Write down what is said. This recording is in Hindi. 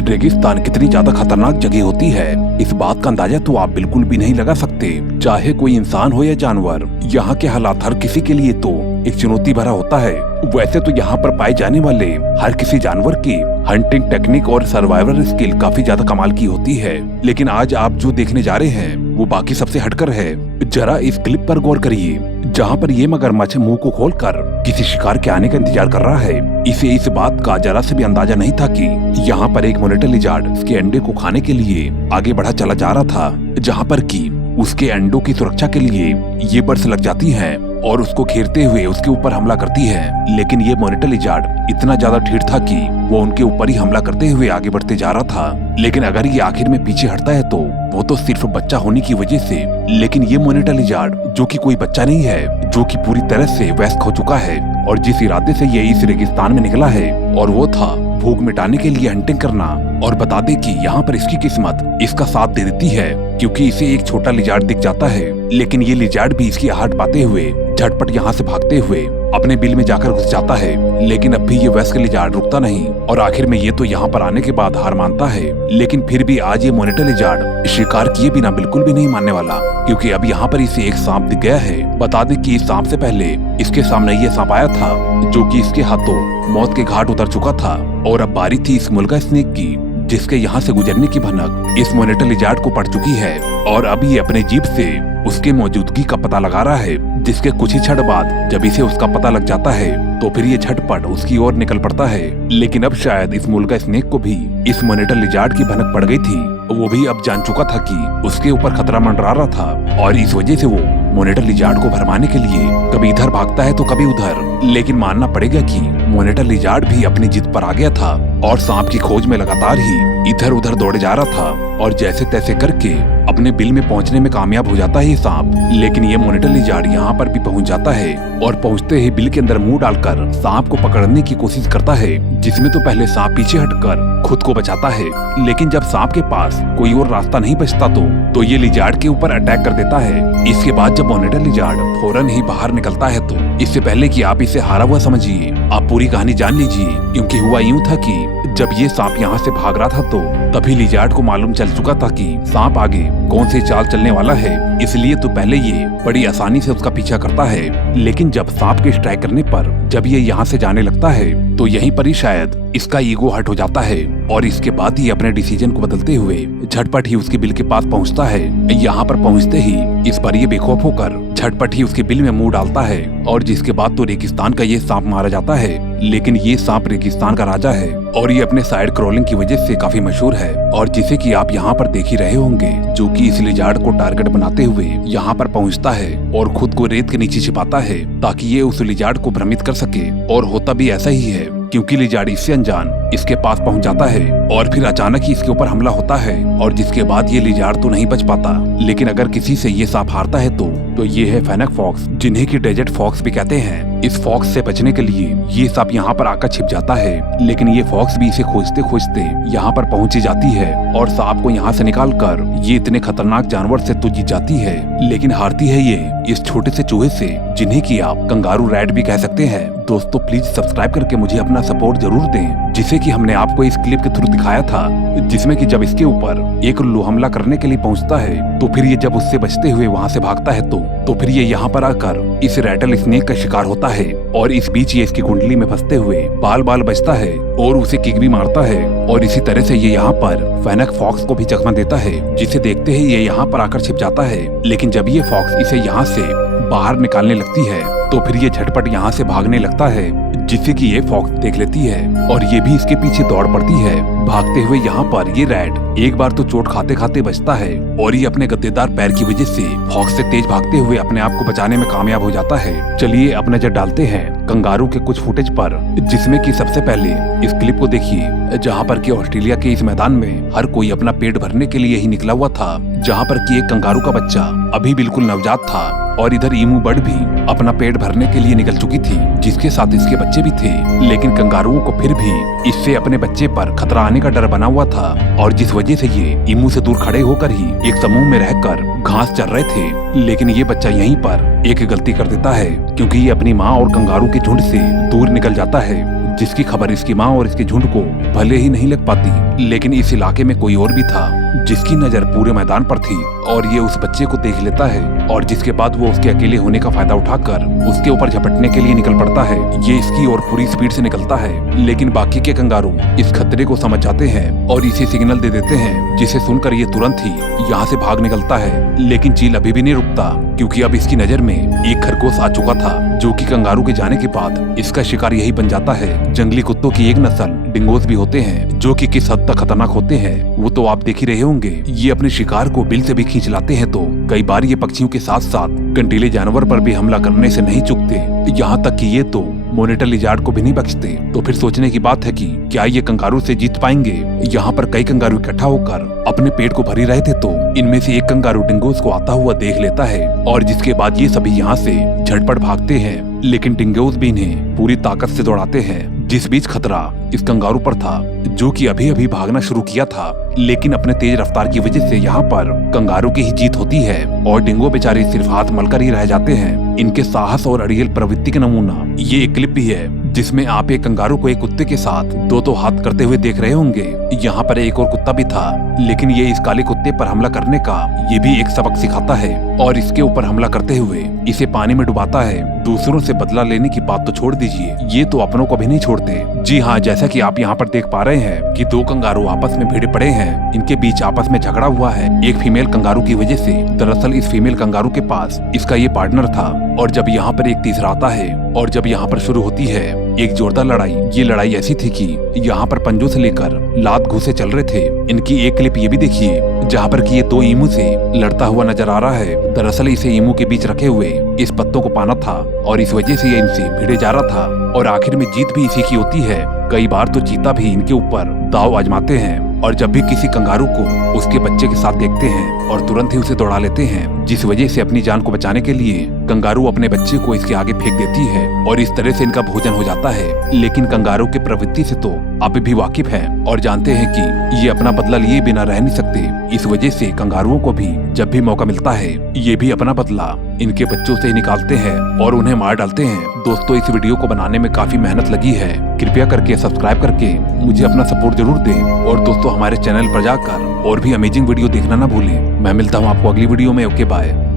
रेगिस्तान कितनी ज्यादा खतरनाक जगह होती है, इस बात का अंदाजा तो आप बिल्कुल भी नहीं लगा सकते। चाहे कोई इंसान हो या जानवर, यहाँ के हालात हर किसी के लिए तो एक चुनौती भरा होता है। वैसे तो यहाँ पर पाए जाने वाले हर किसी जानवर की हंटिंग टेक्निक और सर्वाइवल स्किल काफी ज्यादा कमाल की होती है, लेकिन आज आप जो देखने जा रहे हैं वो बाकी सबसे हटकर है। जरा इस क्लिप पर गौर करिए, जहाँ पर ये मगरमच्छ मुंह को खोलकर किसी शिकार के आने का इंतजार कर रहा है। इसे इस बात का जरा से भी अंदाजा नहीं था कि यहाँ पर एक मॉनिटर लिजार्ड उसके अंडे को खाने के लिए आगे बढ़ा चला जा रहा था, जहाँ पर कि उसके अंडों की सुरक्षा के लिए ये बर्ड्स लग जाती हैं और उसको घेरते हुए उसके ऊपर हमला करती है। लेकिन ये मॉनिटर लिजार्ड इतना ज्यादा ढीठ था कि वो उनके ऊपर ही हमला करते हुए आगे बढ़ते जा रहा था। लेकिन अगर ये आखिर में पीछे हटता है तो वो तो सिर्फ बच्चा होने की वजह से, लेकिन ये मॉनिटर लिजार्ड जो कि कोई बच्चा नहीं है, जो कि पूरी तरह से वयस्क हो चुका है और जिस इरादे से ये इस रेगिस्तान में निकला है और वो था भूख मिटाने के लिए हंटिंग करना। और बता दे कि यहाँ पर इसकी किस्मत इसका साथ दे देती है, क्योंकि इसे एक छोटा लिजार्ड दिख जाता है। लेकिन ये लिजार्ड भी इसकी आहट पाते हुए झटपट यहाँ से भागते हुए अपने बिल में जाकर घुस जाता है। लेकिन अब भी ये वयस्क लिजार्ड रुकता नहीं और आखिर में ये तो यहाँ पर आने के बाद हार मानता है। लेकिन फिर भी आज ये मॉनिटर लिजार्ड शिकार किए बिना बिल्कुल भी नहीं मानने वाला, क्योंकि अब यहाँ पर इसे एक सांप दिख गया है। बता दें कि इस सांप से पहले इसके सामने ये सांप आया था, जो कि इसके हाथों मौत के घाट उतर चुका था। और अब बारी थी इस मुल्गा स्नेक की, जिसके यहाँ से गुजरने की भनक इस मॉनिटर लिजार्ड को पड़ चुकी है। और अब ये अपने जीभ से उसके मौजूदगी का पता लगा रहा है, जिसके कुछ ही क्षण बाद जब इसे उसका पता लग जाता है तो फिर ये झटपट उसकी ओर निकल पड़ता है। लेकिन अब शायद इस मुल्गा स्नेक को भी इस मॉनिटर लिजार्ड की भनक पड़ गई थी। वो भी अब जान चुका था कि उसके ऊपर खतरा मंडरा रहा था और इस वजह से वो मॉनिटर लिजार्ड को भरमाने के लिए कभी इधर भागता है तो कभी उधर। लेकिन मानना पड़ेगा कि मॉनिटर लिजार्ड भी अपनी जिद पर आ गया था और सांप की खोज में लगातार ही इधर उधर दौड़े जा रहा था और जैसे तैसे करके अपने बिल में पहुंचने में कामयाब हो जाता है ये सांप। लेकिन ये मॉनिटर लिजार्ड यहाँ पर भी पहुंच जाता है और पहुंचते ही बिल के अंदर मुंह डालकर सांप को पकड़ने की कोशिश करता है, जिसमें तो पहले सांप पीछे हटकर खुद को बचाता है। लेकिन जब सांप के पास कोई और रास्ता नहीं बचता तो ये लिजार्ड के ऊपर अटैक कर देता है। इसके बाद जब मॉनिटर लिजार्ड फौरन ही बाहर निकलता है तो इससे पहले कि आप इसे हारा हुआ समझिए, आप पूरी कहानी जान लीजिए। क्योंकि हुआ यूं था कि जब ये सांप यहाँ से भाग रहा था तो तभी लिजार्ड को मालूम चल चुका था कि सांप आगे कौन सी चाल चलने वाला है, इसलिए तो पहले ये बड़ी आसानी से उसका पीछा करता है। लेकिन जब सांप के स्ट्राइक करने पर जब ये यहाँ से जाने लगता है तो यहीं पर ही शायद इसका ईगो हर्ट हो जाता है और इसके बाद ही अपने डिसीजन को बदलते हुए झटपट ही उसके बिल के पास पहुंचता है। यहाँ पर पहुंचते ही इस पर ये बेखौफ होकर झटपट ही उसके बिल में मुंह डालता है और जिसके बाद तो रेगिस्तान का ये सांप मारा जाता है। लेकिन ये सांप रेगिस्तान का राजा है और ये अपने साइड क्रॉलिंग की वजह से काफी मशहूर है और जिसे कि आप यहाँ पर देख ही रहे होंगे, जो कि इस लिजार्ड को टारगेट बनाते हुए यहाँ पर पहुँचता है और खुद को रेत के नीचे छिपाता है ताकि ये उस लिजार्ड को भ्रमित कर सके। और होता भी ऐसा ही है, क्योंकि लिजार्ड इससे अनजान इसके पास पहुंच जाता है और फिर अचानक ही इसके ऊपर हमला होता है और जिसके बाद ये लिजार्ड तो नहीं बच पाता। लेकिन अगर किसी से ये सांप हारता है तो ये है फेनेक फॉक्स, जिन्हें की डेजर्ट फॉक्स भी कहते हैं। इस फॉक्स से बचने के लिए ये सांप यहाँ पर आकर छिप जाता है, लेकिन ये फॉक्स भी इसे खोजते खोजते यहाँ पर पहुंची जाती है और सांप को यहाँ से निकाल कर ये इतने खतरनाक जानवर से तो जीत जाती है। लेकिन हारती है ये इस छोटे से चूहे से, जिन्हें की आप कंगारू रैट भी कह सकते हैं। दोस्तों प्लीज सब्सक्राइब करके मुझे अपना सपोर्ट जरूर दें, जिसे कि हमने आपको इस क्लिप के थ्रू दिखाया था, जिसमें कि जब इसके ऊपर एक उल्लू हमला करने के लिए पहुंचता है तो फिर ये जब उससे बचते हुए वहां से भागता है तो फिर ये यहाँ पर आकर इस रैटल स्नेक का शिकार होता है और इस बीच ये इसकी कुंडली में फंसते हुए बाल बाल बचता है और उसे किक भी मारता है और इसी तरह से ये यहाँ पर फेनेक फॉक्स को भी जख्म देता है, जिसे देखते ही ये यहाँ पर आकर छिप जाता है। लेकिन जब ये फॉक्स इसे यहाँ से बाहर निकालने लगती है तो फिर ये झटपट यहाँ से भागने लगता है, जिससे कि ये फॉक्स देख लेती है और ये भी इसके पीछे दौड़ पड़ती है। भागते हुए यहाँ पर ये रैट एक बार तो चोट खाते खाते बचता है और ये अपने गद्देदार पैर की वजह से फॉक्स से तेज भागते हुए अपने आप को बचाने में कामयाब हो जाता है। चलिए अब नजर डालते हैं कंगारू के कुछ फुटेज पर, जिसमें कि सबसे पहले इस क्लिप को देखिए, जहाँ पर कि ऑस्ट्रेलिया के इस मैदान में हर कोई अपना पेट भरने के लिए ही निकला हुआ था, जहाँ पर कि एक कंगारू का बच्चा अभी बिल्कुल नवजात था और इधर ईमू बर्ड भी अपना पेट भरने के लिए निकल चुकी थी, जिसके साथ इसके बच्चे भी थे। लेकिन कंगारुओं को फिर भी इससे अपने बच्चे पर खतरा आने का डर बना हुआ था और जिस वजह से ये ईमू से दूर खड़े होकर ही एक समूह में रहकर घास चर रहे थे। लेकिन ये बच्चा यहीं पर एक गलती कर देता है, क्योंकि ये अपनी माँ और कंगारू के झुंड से दूर निकल जाता है, जिसकी खबर इसकी माँ और इसके झुंड को भले ही नहीं लग पाती, लेकिन इस इलाके में कोई और भी था जिसकी नजर पूरे मैदान पर थी और ये उस बच्चे को देख लेता है और जिसके बाद वो उसके अकेले होने का फायदा उठाकर उसके ऊपर झपटने के लिए निकल पड़ता है। ये इसकी ओर पूरी स्पीड से निकलता है, लेकिन बाकी के कंगारू इस खतरे को समझ जाते हैं और इसे सिग्नल दे देते हैं, जिसे सुनकर ये तुरंत ही यहाँ से भाग निकलता है। लेकिन चील अभी भी नहीं रुकता, क्योंकि अब इसकी नजर में एक खरगोश आ चुका था, जो कि कंगारू के जाने के बाद इसका शिकार यही बन जाता है। जंगली कुत्तों की एक नस्ल डिंगोस भी होते हैं, जो कि किस हद तक खतरनाक होते हैं वो तो आप देख ही रहे होंगे। ये अपने शिकार को बिल से भी खींच लाते हैं, तो कई बार ये पक्षियों के साथ साथ कंटीले जानवर पर भी हमला करने से नहीं चूकते, यहाँ तक कि ये तो मोनिटर लिजार्ड को भी नहीं बख्शते। तो फिर सोचने की बात है कि क्या ये कंगारू से जीत पाएंगे। यहाँ पर कई कंगारू इकट्ठा होकर अपने पेट को भरी रहे थे, तो इनमें से एक कंगारू डिंगोस को आता हुआ देख लेता है और जिसके बाद ये सभी यहाँ से झटपट भागते हैं। लेकिन डिंगोस भी इन्हें पूरी ताकत से दौड़ाते हैं। जिस बीच खतरा इस कंगारू पर था, जो कि अभी अभी भागना शुरू किया था, लेकिन अपने तेज रफ्तार की वजह से यहाँ पर कंगारू की ही जीत होती है और डिंगो बेचारे सिर्फ हाथ मलकर ही रह जाते हैं। इनके साहस और अड़ियल प्रवृत्ति का नमूना ये एक क्लिप भी है, जिसमें आप एक कंगारू को एक कुत्ते के साथ दो हाथ करते हुए देख रहे होंगे। यहाँ पर एक और कुत्ता भी था, लेकिन ये इस काले कुत्ते पर हमला करने का ये भी एक सबक सिखाता है और इसके ऊपर हमला करते हुए इसे पानी में डुबाता है। दूसरों से बदला लेने की बात तो छोड़ दीजिए, ये तो अपनों को भी नहीं छोड़ते। जी हाँ, जैसा कि आप यहाँ पर देख पा रहे हैं कि दो कंगारू आपस में भिड़े पड़े हैं। इनके बीच आपस में झगड़ा हुआ है एक फीमेल कंगारू की वजह से। दरअसल इस फीमेल कंगारू के पास इसका ये पार्टनर था और जब यहाँ पर एक तीसरा आता है और जब यहाँ पर शुरू होती है एक जोरदार लड़ाई। ये लड़ाई ऐसी थी कि यहाँ पर पंजों से लेकर लात घूंसे चल रहे थे। इनकी एक क्लिप ये भी देखिए, जहाँ पर कि ये दो ईमू से लड़ता हुआ नजर आ रहा है। दरअसल इसे ईमू के बीच रखे हुए इस पत्तों को पाना था और इस वजह से ये इनसे भिड़े जा रहा था और आखिर में जीत भी इसी की होती है। कई बार तो चीता भी इनके ऊपर दाव आजमाते हैं और जब भी किसी कंगारू को उसके बच्चे के साथ देखते हैं और तुरंत ही उसे दौड़ा लेते हैं, जिस वजह से अपनी जान को बचाने के लिए कंगारू अपने बच्चे को इसके आगे फेंक देती है और इस तरह से इनका भोजन हो जाता है। लेकिन कंगारू की प्रवृत्ति से तो आप भी वाकिफ हैं और जानते हैं कि ये अपना बदला लिए बिना रह नहीं सकते। इस वजह से कंगारुओं को भी जब भी मौका मिलता है ये भी अपना बदला इनके बच्चों से ही निकालते हैं और उन्हें मार डालते हैं। दोस्तों, इस वीडियो को बनाने में काफी मेहनत लगी है, कृपया करके सब्सक्राइब करके मुझे अपना सपोर्ट जरूर दें और दोस्तों हमारे चैनल पर जाकर और भी अमेजिंग वीडियो देखना ना भूलें। मैं मिलता हूँ आपको अगली वीडियो में। Okay, bye.